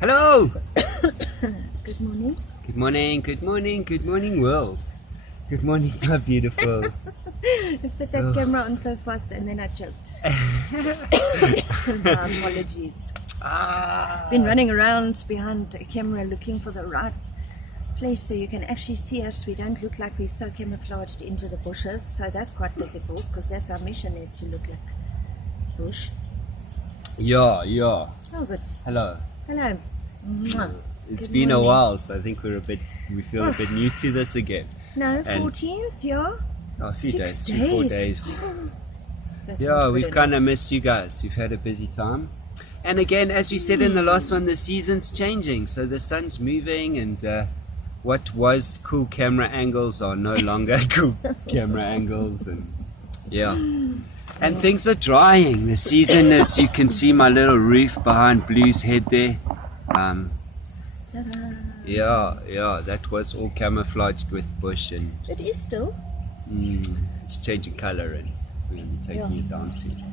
Hello! Good morning. Good morning, good morning, good morning, world. Good morning, my beautiful. I put that camera on so fast and then I choked. My apologies. Been running around behind a camera looking for the right place so you can actually see us. We don't look like we're so camouflaged into the bushes, so that's quite difficult because that's our mission, is to look like bush. Yeah. How's it? Hello. Hello. Mwah. It's Good been morning. a while, so I think we feel a bit new to this again. No, And- 14th, yeah? A few 6 days, 3-4 days. That's Yeah, not we've good kind of missed you guys. We've had a busy time. And again, as we said in the last one, the season's changing. So the sun's moving, and what was cool camera angles are no longer cool camera angles. And yeah. And things are drying. The season is, you can see my little roof behind Blue's head there. Ta-da. Yeah, that was all camouflaged with bush, and It is still. it's changing color, and we're going to be taking Yeah. it down soon.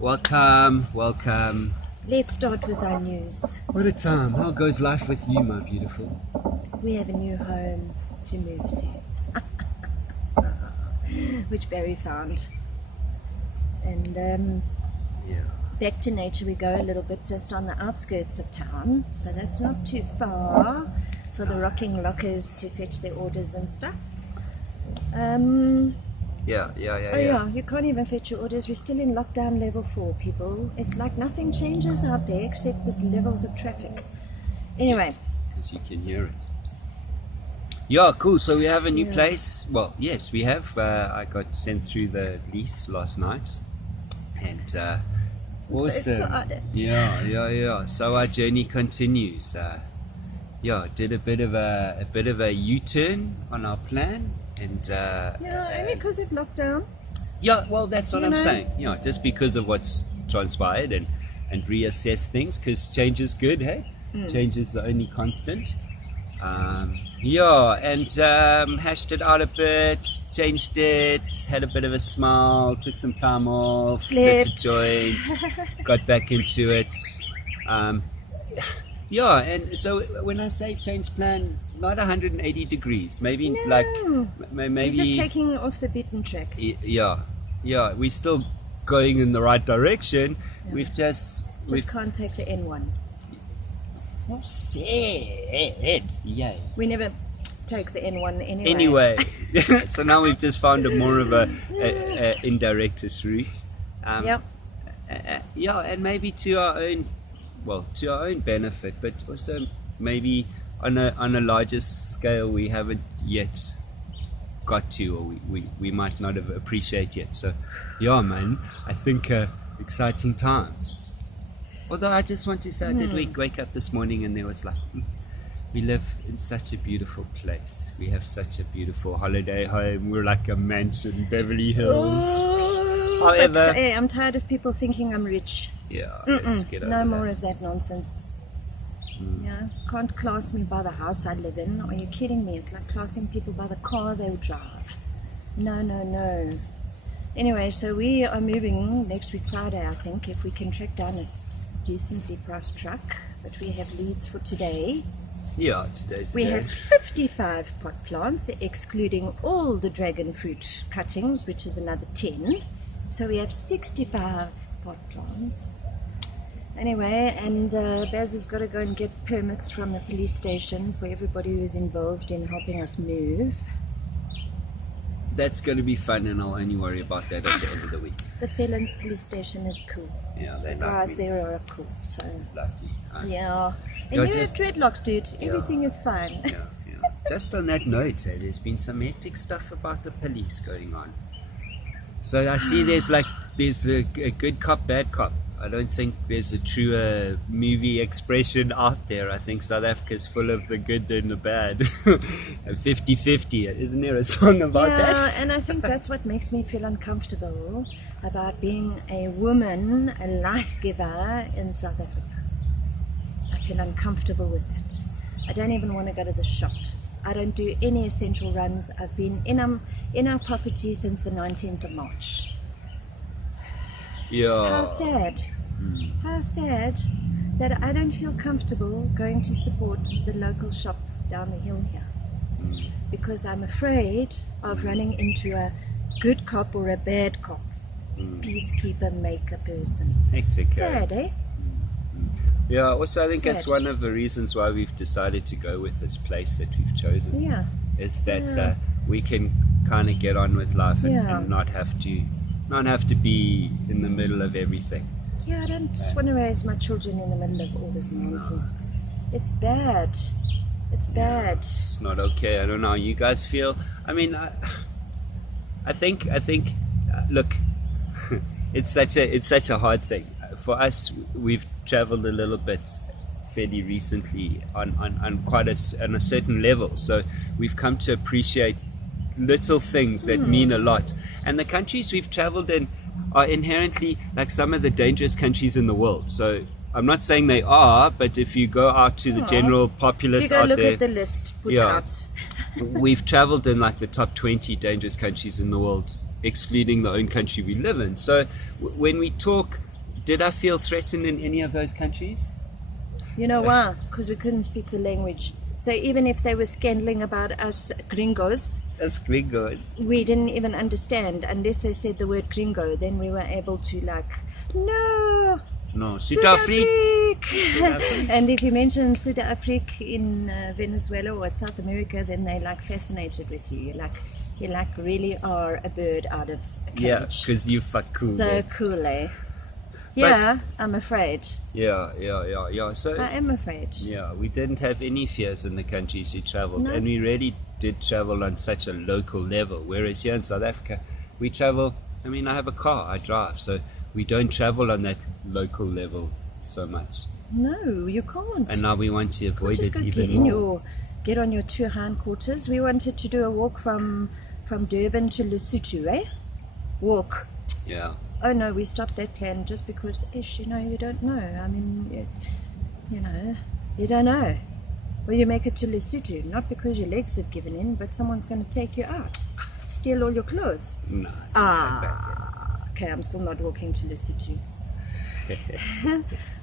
Welcome. Let's start with our news. What a time. How goes life with you, my beautiful? We have a new home to move to, which Barry found. And Yeah. back to nature we go a little bit, just on the outskirts of town, so that's not too far for the rocking lockers to fetch their orders and stuff. Yeah. Oh yeah, you can't even fetch your orders. We're still in lockdown level 4, people. It's like nothing changes out there except the levels of traffic. Anyway, Because you can hear it. Yeah, cool. So we have a new Yeah. place. Well, yes, we have. I got sent through the lease last night. And awesome. excited. Yeah. So our journey continues. Did a bit of a U-turn on our plan, and yeah, only because of lockdown. yeah, well, that's what You I'm know. saying. Yeah, just because of what's transpired, and reassess things, because change is good. Hey, change is the only constant. Hashed it out a bit, changed it, had a bit of a smile, took some time off, lit a Slept. joint, got back into it. And so when I say change plan, not 180 degrees, maybe No. like We're maybe just taking off the beaten track. yeah, we're still going in the right direction. Yeah. We've just Can't take the N1. said, yeah. We never take the N1 anyway. Anyway, so now we've just found a more of a indirectest route. Yep. And maybe to our own benefit, but also maybe on a larger scale we haven't yet got to, or we might not have appreciated yet. So yeah, man, I think exciting times. Although I just want to say, I did wake up this morning and there was like, we live in such a beautiful place. We have such a beautiful holiday home. We're like a mansion, Beverly Hills. Oh, However- but, I'm tired of people thinking I'm rich. Yeah, let's get over No more that. of that nonsense. Yeah, can't class me by the house I live in. Are you kidding me? It's like classing people by the car they drive. No. Anyway, so we are moving next week Friday, I think, if we can track down a decently priced truck. But we have leads for today. Yeah, today's We the day. have 55 pot plants, excluding all the dragon fruit cuttings, which is another 10. So we have 65 pot plants. Anyway, and Baz has got to go and get permits from the police station for everybody who's involved in helping us move. That's going to be fun, and I'll only worry about that at the end of the week. The Felons police station is cool. Yeah, they The love guys me. there are cool. So Love me. yeah, and You're you just- have dreadlocks, dude. Everything is fine. Yeah. Just on that note, there's been some hectic stuff about the police going on. So I see there's a good cop, bad cop. I don't think there's a truer movie expression out there. I think South Africa's full of the good and the bad. 50-50. Isn't there a song about Yeah, that? and I think that's what makes me feel uncomfortable about being a woman, a life giver in South Africa. I feel uncomfortable with it. I don't even want to go to the shop. I don't do any essential runs. I've been in our property since the 19th of March. Yeah. How sad. How sad that I don't feel comfortable going to support the local shop down the hill here. Because I'm afraid of running into a good cop or a bad cop. Peacekeeper, maker person. Hectic. Sad, eh? Yeah, also I think Sad. that's one of the reasons why we've decided to go with this place that we've chosen. Yeah. Is that we can kind of get on with life and not have to be in the middle of everything. Yeah, I don't want to raise my children in the middle of all this nonsense. It's bad. It's bad. It's not okay. I don't know how you guys feel. I mean, I think look, it's such a hard thing for us. We've traveled a little bit fairly recently on quite on a certain level, so we've come to appreciate little things that mean a lot. And the countries we've traveled in are inherently like some of the dangerous countries in the world. So I'm not saying they are, but if you go out to the general populace If you go out look there, at the list put out. we've traveled in like the top 20 dangerous countries in the world, excluding the own country we live in. So when we talk, did I feel threatened in any of those countries? You know why? Because we couldn't speak the language. So even if they were scandaling about us gringos, As gringos. we didn't even understand unless they said the word gringo. Then we were able to no, No, Suid-Afrique. And if you mention Suid-Afrique in Venezuela or South America, then they fascinated with you. You really are a bird out of a cage. Yeah, because you fuck cool. So eh? cool, eh? Yeah, I'm afraid. Yeah. So I am afraid. yeah, we didn't have any fears in the countries we traveled, No. and we really did travel on such a local level. Whereas here in South Africa, we travel. I mean, I have a car, I drive, so we don't travel on that local level so much. No, you can't. And now we want to avoid just it go even more. Get on your two hindquarters. We wanted to do a walk from Durban to Lesotho, eh? Walk. Yeah. Oh no, we stopped that plan just because, you don't know. I mean, you don't know. Well, you make it to Lesotho, not because your legs have given in, but someone's going to take you out, steal all your clothes. No, it's not like that, Okay, I'm still not walking to Lesotho.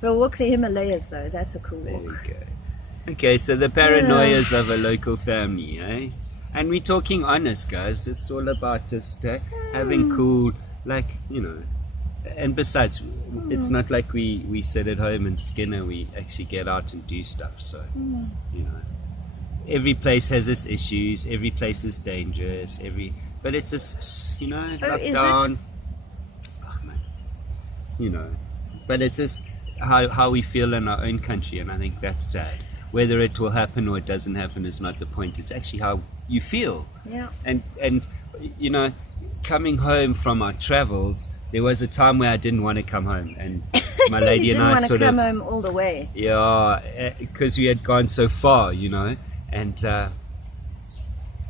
We'll walk the Himalayas though. That's a cool There we walk. go. Okay, so the paranoias of a local family, eh? And we're talking honest, guys. It's all about just having cool, and besides, it's not like we sit at home and skinner. We actually get out and do stuff. So, every place has its issues. Every place is dangerous. But it's just, lockdown. Oh, man. But it's just how we feel in our own country, and I think that's sad. Whether it will happen or it doesn't happen is not the point. It's actually how you feel. Yeah. And coming home from our travels, there was a time where I didn't want to come home, and my lady You and didn't I want to sort come of home all the way. because we had gone so far, and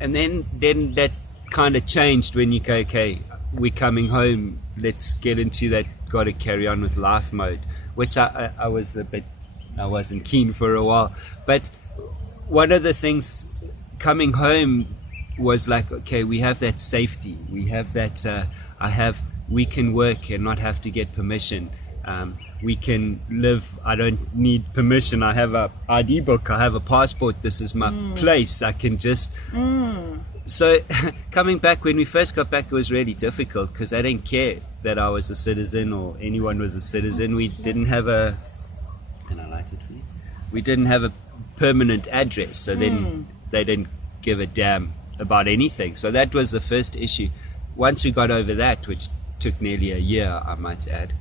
then that kind of changed when you go, okay, we're coming home, let's get into that gotta carry on with life mode, which I wasn't keen for a while. But one of the things coming home was like, okay, we have that safety, we have that we can work and not have to get permission. We can live, I don't need permission, I have a ID book, I have a passport, this is my place, I can just So coming back, when we first got back, it was really difficult because I didn't care that I was a citizen or anyone was a citizen. We didn't have we didn't have a permanent address, so then they didn't give a damn about anything. So that was the first issue. Once we got over that, which took nearly a year, I might add,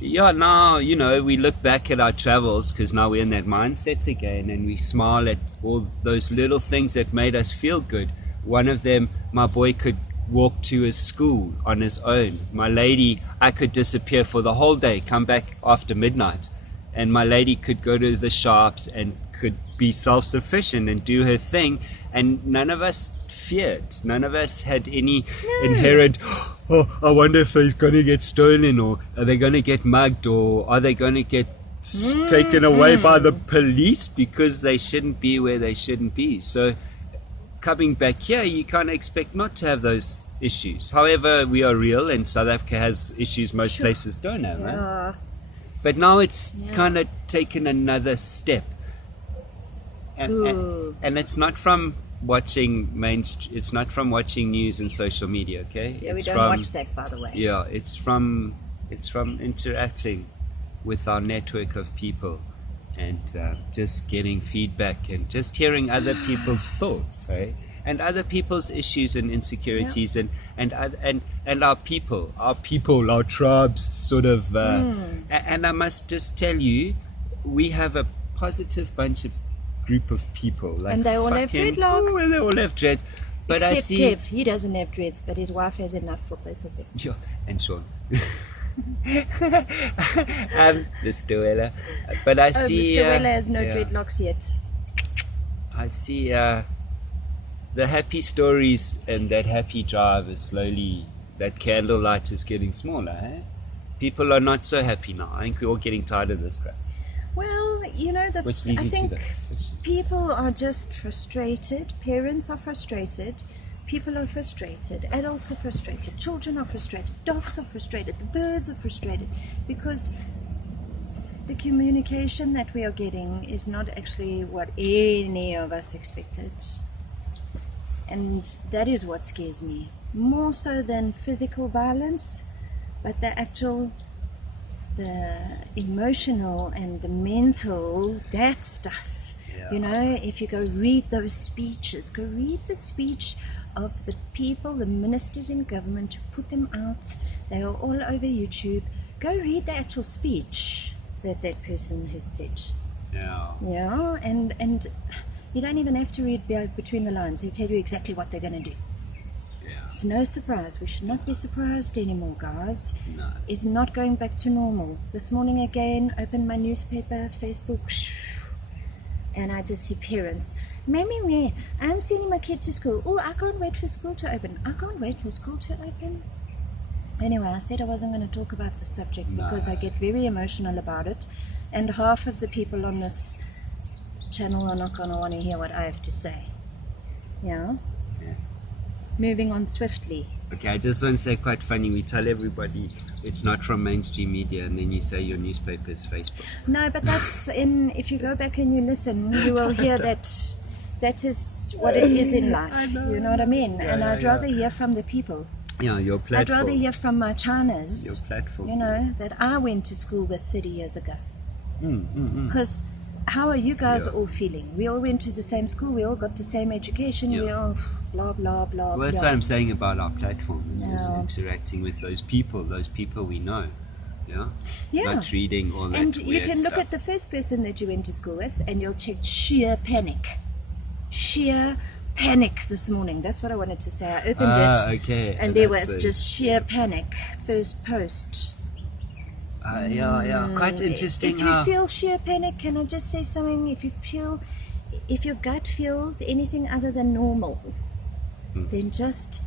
now, we look back at our travels because now we're in that mindset again, and we smile at all those little things that made us feel good. One of them, my boy could walk to his school on his own. My lady, I could disappear for the whole day, come back after midnight, and my lady could go to the shops and could be self-sufficient and do her thing, and none of us feared. None of us had any inherent, I wonder if they're going to get stolen, or are they going to get mugged, or are they going to get taken away by the police because they shouldn't be where they shouldn't be. So coming back here, you kind of expect not to have those issues. However, we are real, and South Africa has issues most Sure. places don't have, right? Yeah. But now it's Yeah. kind of taken another step, Ooh. and it's not from watching it's not from watching news and social media. Okay, Yeah, we it's don't from watch that, by the way. yeah, it's from interacting with our network of people, and just getting feedback and just hearing other people's thoughts, right? And other people's issues and insecurities, and our people, our tribes, sort of. And I must just tell you, we have a positive group of people. Like, And they all have dreadlocks. Oh, they all have dreads. But Except I see. Kev, he doesn't have dreads, but his wife has enough for both of them. Yeah, and Sean. Mr. Weller. But I see. Mr. Weller has no yeah. dreadlocks yet. I see the happy stories and that happy drive is slowly, that candlelight is getting smaller. Eh? People are not so happy now. I think we're all getting tired of this crap. Well, you know, Which leads I you to think that. people are just frustrated. Parents are frustrated. People are frustrated. Adults are frustrated. Children are frustrated. Dogs are frustrated. The birds are frustrated. Because the communication that we are getting is not actually what any of us expected. And that is what scares me. More so than physical violence, but the emotional and the mental, that stuff. Yeah. You know, if you go read those speeches, go read the speech of the people, the ministers in government who put them out. They are all over YouTube. Go read the actual speech that person has said. Yeah. Yeah, and you don't even have to read between the lines. They tell you exactly what they're going to do. Yeah. It's no surprise. We should not be surprised anymore, guys. No. It's not going back to normal. This morning again, opened my newspaper, Facebook, and I just see parents, me, I'm sending my kid to school. Oh, I can't wait for school to open. I can't wait for school to open. Anyway, I said I wasn't going to talk about the subject because I get very emotional about it, and half of the people on this channel are not going to want to hear what I have to say. Yeah? Yeah. Moving on swiftly. Okay, I just want to say, quite funny, we tell everybody it's not from mainstream media, and then you say your newspaper is Facebook. No, but that's if you go back and you listen, you will hear that is what it is in life. I know. You know what I mean? Yeah, and yeah, I'd yeah. rather hear from the people. Yeah, your platform. I'd rather hear from my Chinas, Your platform. you know, that I went to school with 30 years ago. Because how are you guys Yeah. all feeling? We all went to the same school, we all got the same education, we Yeah. all blah, blah, blah, Well, that's blah. what I'm saying about our platform, is Yeah. interacting with those people we know. Yeah? Yeah. Not reading all that And weird you can look stuff. at the first person that you went to school with and you'll check sheer panic. Sheer panic this morning. That's what I wanted to say. I opened it okay. and there that's was it. just sheer panic. First post. Yeah, quite interesting. If you feel sheer panic, can I just say something? If your gut feels anything other than normal, then just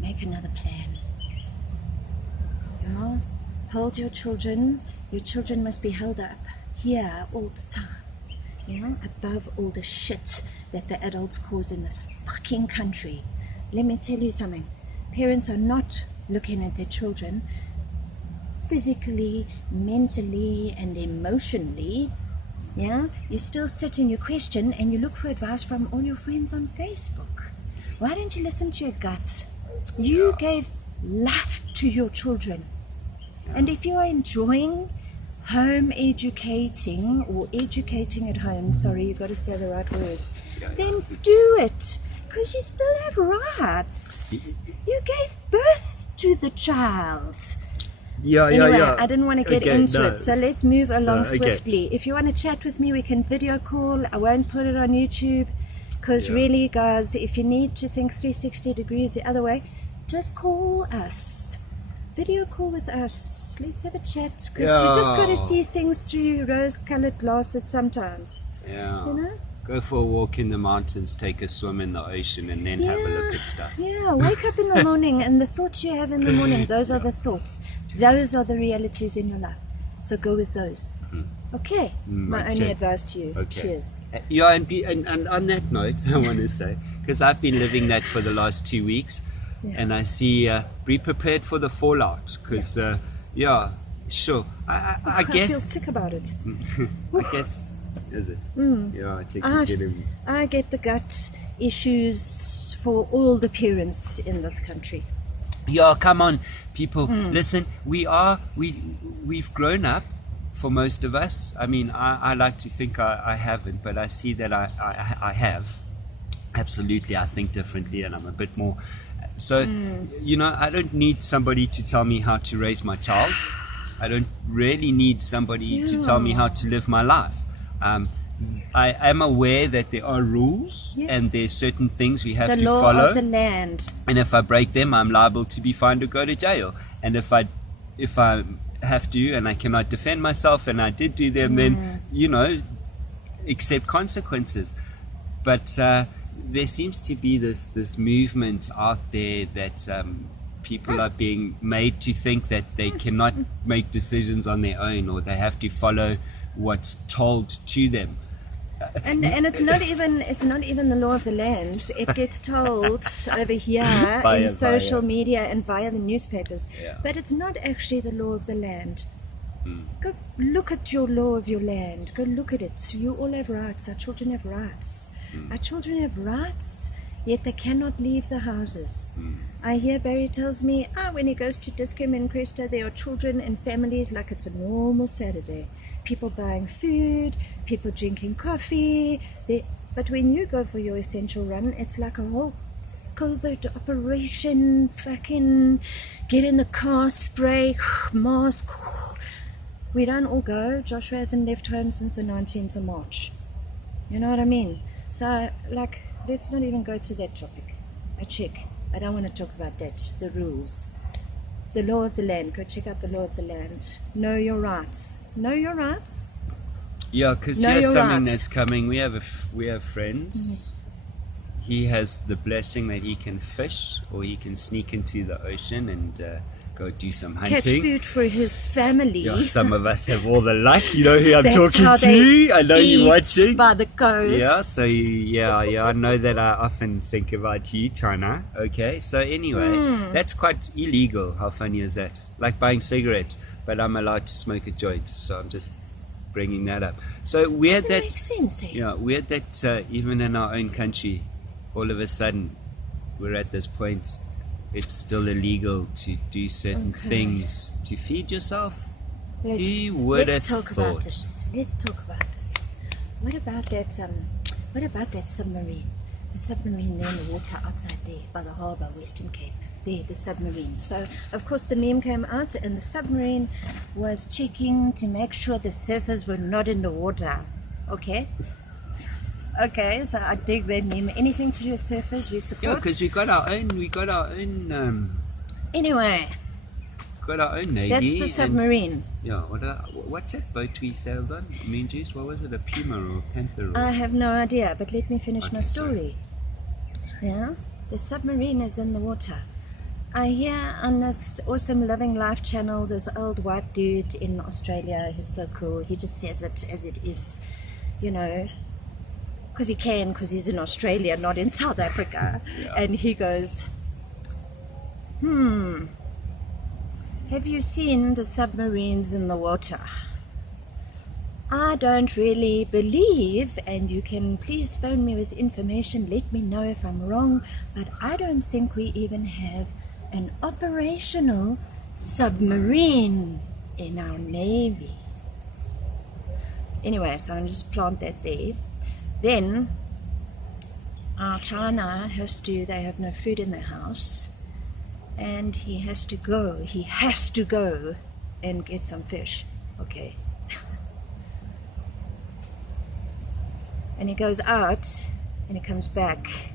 make another plan. Yeah? Hold your children. Your children must be held up here all the time. You know, above all the shit that the adults cause in this fucking country. Let me tell you something. Parents are not looking at their children physically, mentally, and emotionally. Yeah? You still sit and you question and you look for advice from all your friends on Facebook. Why don't you listen to your gut? You gave life to your children. And if you are enjoying home educating or educating at home, sorry, you've got to say the right words, then do it, because you still have rights. You gave birth to the child. Anyway, I didn't want to get into it, so let's move along swiftly. If you want to chat with me, we can video call. I won't put it on YouTube, because really, guys, if you need to think 360 degrees the other way, just call us. Video call with us. Let's have a chat, because you just got to see things through rose-colored glasses sometimes. Yeah. You know? Go for a walk in the mountains, take a swim in the ocean, and then have a look at stuff. Yeah, wake up in the morning, and the thoughts you have in the morning, those are the thoughts. Those are the realities in your life. So go with those. Okay, my makes only sense. advice to you. Okay. Cheers. And on that note, I want to say, because I've been living that for the last 2 weeks, and I see be prepared for the fallout because sure. I guess feel sick about it. I guess is it? Yeah, I get the gut issues for all the parents in this country. Yeah, come on, people. Listen, we've grown up. For most of us, I mean, I like to think I haven't, but I see that I have. Absolutely, I think differently, and I'm a bit more. So, I don't need somebody to tell me how to raise my child. I don't really need somebody to tell me how to live my life. I am aware that there are rules and there's certain things we have to follow. The law of the land. And if I break them, I'm liable to be fined or go to jail. And if I have to and I cannot defend myself and I did do them, then, accept consequences. But there seems to be this movement out there that people are being made to think that they cannot make decisions on their own, or they have to follow what's told to them. And it's not even the law of the land. It gets told over here in social media and via the newspapers. Yeah. But it's not actually the law of the land. Go look at your law of your land. Go look at it. You all have rights. Our children have rights. Our children have rights, yet they cannot leave the houses. I hear Barry tells me, when he goes to Discom in Cresta, there are children and families like it's a normal Saturday. People buying food, people drinking coffee. But when you go for your essential run, it's like a whole covert operation. Fucking get in the car, spray, mask. We don't all go. Joshua hasn't left home since the 19th of March. You know what I mean? So, let's not even go to that topic. I don't want to talk about that. The rules. The law of the land. Go check out the law of the land. Know your rights. Know your rights. Yeah, because here's something that's coming. We have friends. He has the blessing that he can fish, or he can sneak into the ocean and go do some hunting. Catch food for his family. Yeah, some of us have all the luck. You know who I'm That's talking how to. I know you're watching. By the coast. Yeah, so I know that I often think about you, China. Okay, so anyway, that's quite illegal. How funny is that? Like buying cigarettes, but I'm allowed to smoke a joint. So I'm just bringing that up. So weird Doesn't make sense, eh? Yeah, weird that even in our own country, all of a sudden, we're at this point. It's still illegal to do certain things to feed yourself. Let's talk about this. What about that submarine? The submarine there in the water outside there by the harbour, Western Cape. There, the submarine. So, of course, the meme came out and the submarine was checking to make sure the surfers were not in the water. Okay? Okay, so I dig that meme. Anything to do with surfers, we support. Yeah, because we got our own. Anyway, got our own navy. that's the submarine. What's that boat we sailed on? Mean Juice? What was it? A Puma or a Panther? I have no idea, but let me finish my story. Yeah, the submarine is in the water. I hear on this awesome Living Life channel, this old white dude in Australia, he's so cool. He just says it as it is, because he's in Australia, not in South Africa. And he goes, have you seen the submarines in the water? I don't really believe, and you can please phone me with information, let me know if I'm wrong, but I don't think we even have an operational submarine in our Navy. Anyway, so I'll just plant that there. Then, China they have no food in their house, and he has to go and get some fish. Okay. And he goes out, and he comes back,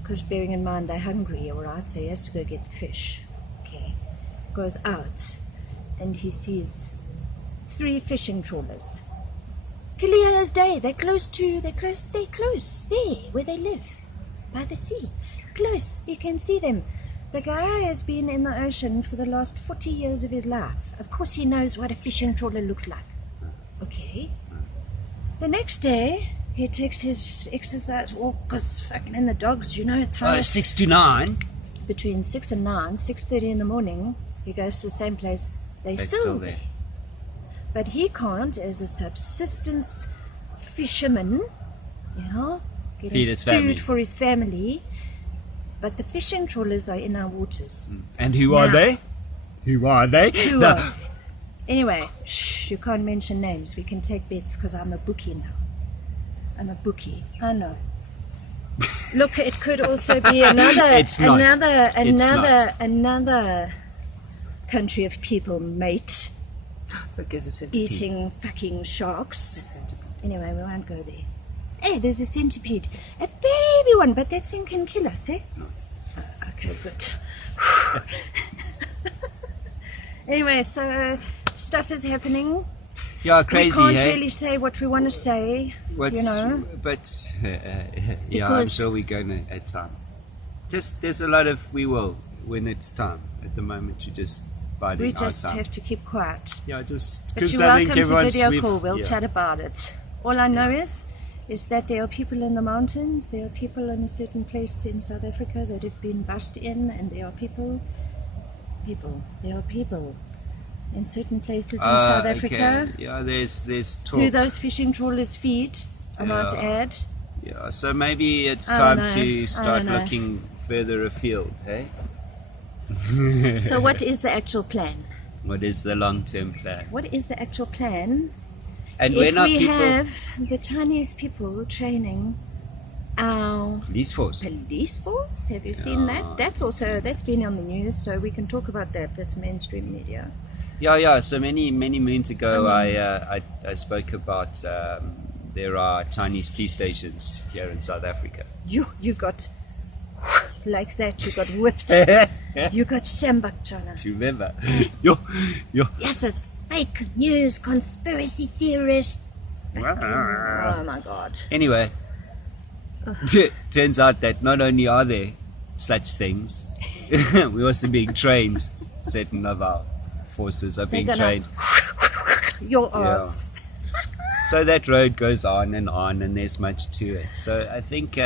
because bearing in mind they're hungry, alright, so he has to go get the fish. Okay. Goes out, and he sees 3 fishing trawlers. Clear as day. They're close there, where they live, by the sea. Close, you can see them. The guy has been in the ocean for the last 40 years of his life. Of course he knows what a fishing trawler looks like. Okay. The next day, he takes his exercise walk, because fucking the dogs, tired. 6 to 9. between 6 and 9, 6:30 in the morning, he goes to the same place, they're still there. But he can't, as a subsistence fisherman, getting Feed his family. food for his family. But the fishing trawlers are in our waters. And who are they? Who are they? Anyway, you can't mention names. We can take bets because I'm a bookie now. I'm a bookie. I know. Look, it could also be another country of people, mate, eating fucking sharks. Anyway, we won't go there. Hey, there's a centipede. A baby one, but that thing can kill us, eh? No. Oh, okay, good. Anyway, so stuff is happening. Yeah, crazy, We can't really say what we want to say, But I'm Because- sure we're going to at time. There's a lot of we will when it's time. At the moment, you just biding we our just time. have to keep quiet. Yeah, just But because you're I think welcome to everyone's video call. We'll yeah. chat about it. All I know is that there are people in the mountains, there are people in a certain place in South Africa that have been bussed in, and there are people in certain places in South Africa Okay. Yeah, there's talk. who those fishing trawlers feed, I might add. Yeah, so maybe it's I time don't know. to I start don't know. looking further afield, hey? So what is the actual plan? What is the long-term plan? What is the actual plan? And If when are we people have the Chinese people training our police force? police force, have you seen that? That's been on the news, so we can talk about that. That's mainstream media. Yeah. So many moons ago, I spoke about there are Chinese police stations here in South Africa. You got like that. You got whipped. You got shambak, China. Do you remember? Yo. Yes, as fake news conspiracy theorist. Oh my God. Anyway, turns out that not only are there such things, we're also being trained. Certain of our forces are being They're gonna- trained. Your Yeah. ass. So that road goes on, and there's much to it. So I think,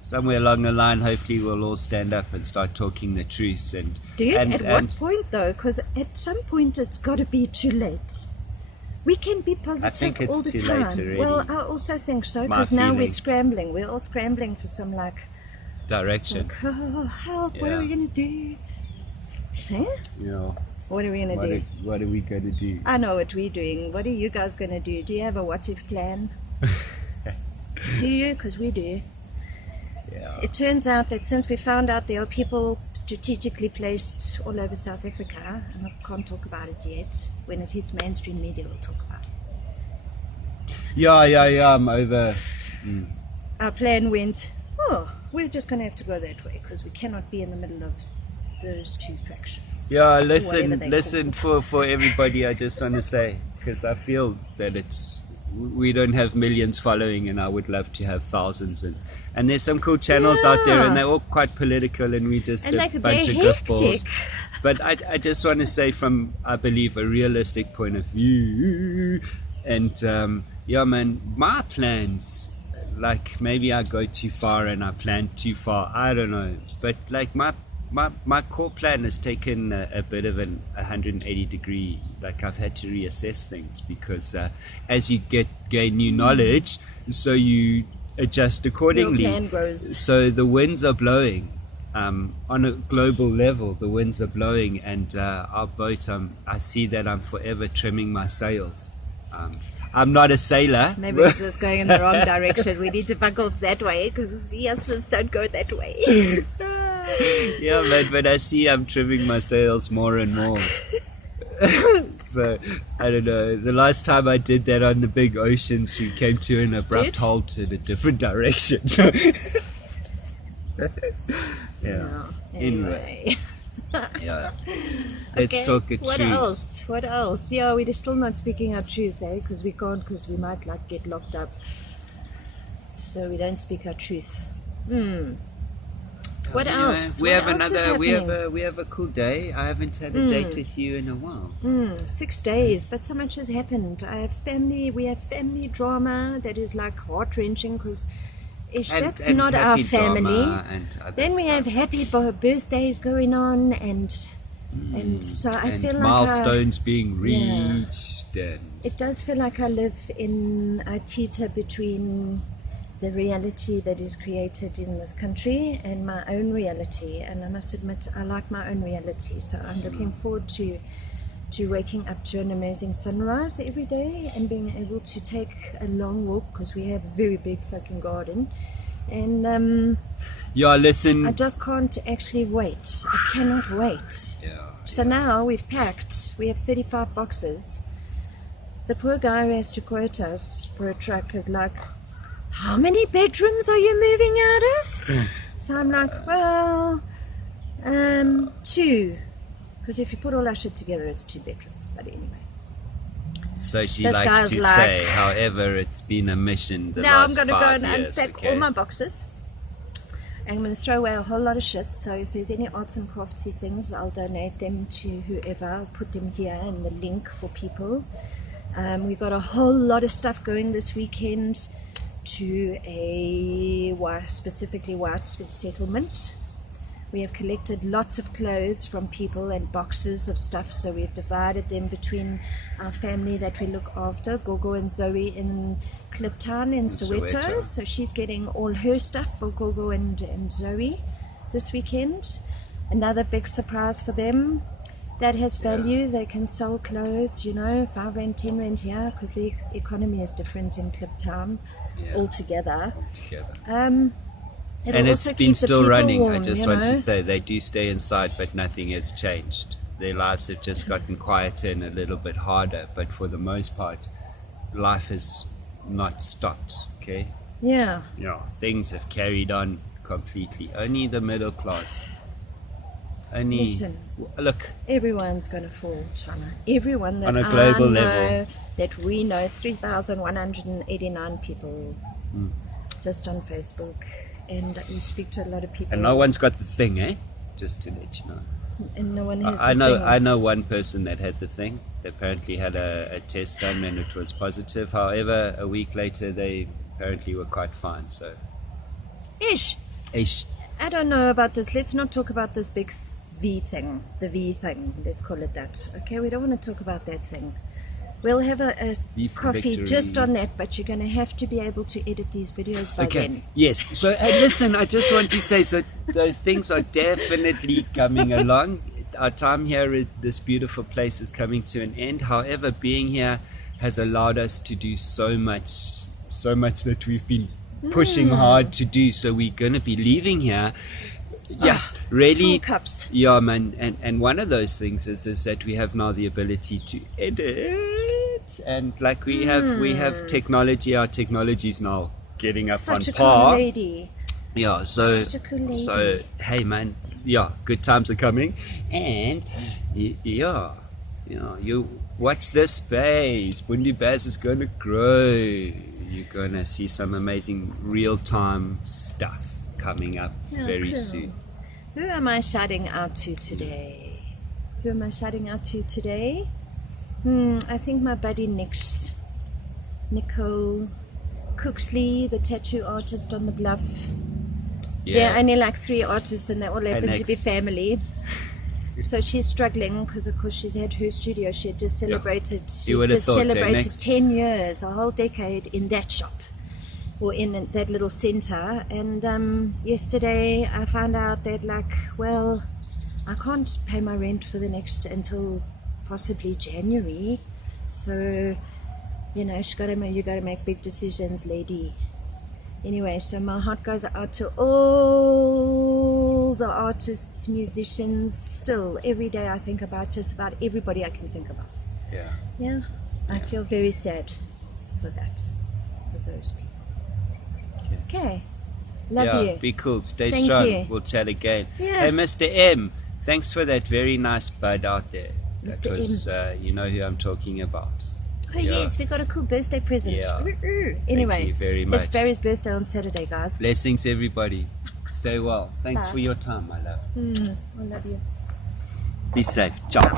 somewhere along the line, hopefully we'll all stand up and start talking the truth. And Do you? And, At what point though? Because at some point it's got to be too late. We can be positive think it's all the too time. late already. Well, I also think so, My because now we're feeling. scrambling. We're all scrambling for some direction. oh, help! What are we Yeah. gonna do? Huh? What are we gonna do? What are we going to do? I know what we're doing. What are you guys gonna do? Do you have a what if plan? Do you? Because we do. Yeah. It turns out that since we found out there are people strategically placed all over South Africa, and I can't talk about it yet. When it hits mainstream media, we'll talk about it. Yeah. I'm over. Our plan went, we're just going to have to go that way because we cannot be in the middle of those two factions. Yeah, Whatever they listen call it. for everybody. I just want to say, because I feel that we don't have millions following, and I would love to have thousands. And there's some cool channels out there, and they're all quite political, and we just And a like, bunch of they're goofballs. hectic. But I just want to say, from I believe a realistic point of view, and man, my plans. Like maybe I go too far and I plan too far. I don't know, but like my core plan has taken a bit of an 180 degree. Like I've had to reassess things because as you gain new knowledge, so you adjust accordingly. Your plan grows. So the winds are blowing on a global level. The winds are blowing, and our boat. I see that I'm forever trimming my sails. I'm not a sailor. Maybe we're just going in the wrong direction. We need to back off that way because the yeses don't go that way. Yeah, but I see I'm trimming my sails more and more. So, I don't know. The last time I did that on the big oceans, we came to an abrupt Did? halt in a different direction. Yeah. Anyway. Yeah. Let's Okay, talk the what truth. What else? Yeah, we're still not speaking our truth, eh? Because we can't, because we might get locked up. So we don't speak our truth. What Anyway, else? We What have else is another. happening? We have a cool day. I haven't had a date with you in a while. 6 days, but so much has happened. We have family drama that is like heart-wrenching because ish. And- That's and not our happy family. drama and other Then we have stuff. happy birthdays going on, and so I and feel like milestones being Yeah. reached, and it does feel like I live in a teeter between the reality that is created in this country and my own reality. And I must admit, I like my own reality. So I'm looking forward to waking up to an amazing sunrise every day and being able to take a long walk, because we have a very big fucking garden. And yeah, listen. I just can't actually wait. I cannot wait. Yeah, So now we've packed. We have 35 boxes. The poor guy who has to quote us for a truck is like, how many bedrooms are you moving out of? So I'm like, well, 2. Because if you put all our shit together, it's 2 bedrooms. But anyway. So she This likes guy's to like- say, however, it's been a mission the Now I'm last going to go 5 and years. unpack Okay? all my boxes. I'm going to throw away a whole lot of shit. So if there's any arts and craftsy things, I'll donate them to whoever. I'll put them here in the link for people. We've got a whole lot of stuff going this weekend to specifically white settlement. We have collected lots of clothes from people and boxes of stuff, so we've divided them between our family that we look after, Gogo and Zoe in Kliptown in Soweto. So she's getting all her stuff for Gogo and Zoe this weekend. Another big surprise for them. That has value. They can sell clothes, 5 rand, 10 rand here, because the economy is different in Kliptown altogether. It'll And it's also been keep the still people running. warm, I just you want know. to say they do stay inside, but nothing has changed. Their lives have just gotten quieter and a little bit harder, but for the most part, life has not stopped. Okay, Yeah. things have carried on completely. Only the middle class. Listen. Look, Everyone's going to fall, China. Everyone that On a global I know, level. that we know, 3,189 people just on Facebook. And we speak to a lot of people. and no one's got the thing, eh? Just to let you know. And no one has I the know. thing. I know one person that had the thing. They apparently had a test done and it was positive. However, a week later they apparently were quite fine. So, Ish. I don't know about this. Let's not talk about this big V thing. The V thing. Let's call it that. Okay, we don't want to talk about that thing. We'll have a V for coffee victory. just on that, but you're going to have to be able to edit these videos by Okay. then. Yes. So listen, I just want to say, so those things are definitely coming along. Our time here at this beautiful place is coming to an end. However, being here has allowed us to do so much that we've been pushing hard to do. So we're going to be leaving here. Yes, really. Full cups. Yeah, man. And one of those things is that we have now the ability to edit, and like we have technology. Our technology is now getting up Such on a par. cool lady. Yeah, so Such a cool lady. so hey man, yeah, good times are coming, and you watch this space. Bundu Baz is going to grow. You're going to see some amazing real-time stuff coming up very cool. soon. Who am I shouting out to today? Who am I shouting out to today? I think my buddy Nicole Cooksley, the tattoo artist on the bluff. There are only like 3 artists and they all happen to be family. So she's struggling because, of course, she's had her studio. She had just celebrated. She You would have just thought, celebrated next. 10 years, a whole decade in that shop or in that little center. And yesterday I found out that, I can't pay my rent for the next until possibly January. So, you got to make big decisions, lady. Anyway, so my heart goes out to all the artists, musicians. Still, every day I think about just about everybody I can think about. Yeah. I feel very sad for that, for those people. Okay. Love you. Be cool. Stay Thank strong. you. We'll chat again. Yeah. Hey, Mr. M, thanks for that very nice bud out there. That Mr. was, you know who I'm talking about. Oh yes, we got a cool birthday present. Yeah. Anyway, Thank you very it's much. Barry's birthday on Saturday, guys. Blessings, everybody. Stay well. Thanks Bye. for your time, my love. I love you. Be safe. Ciao.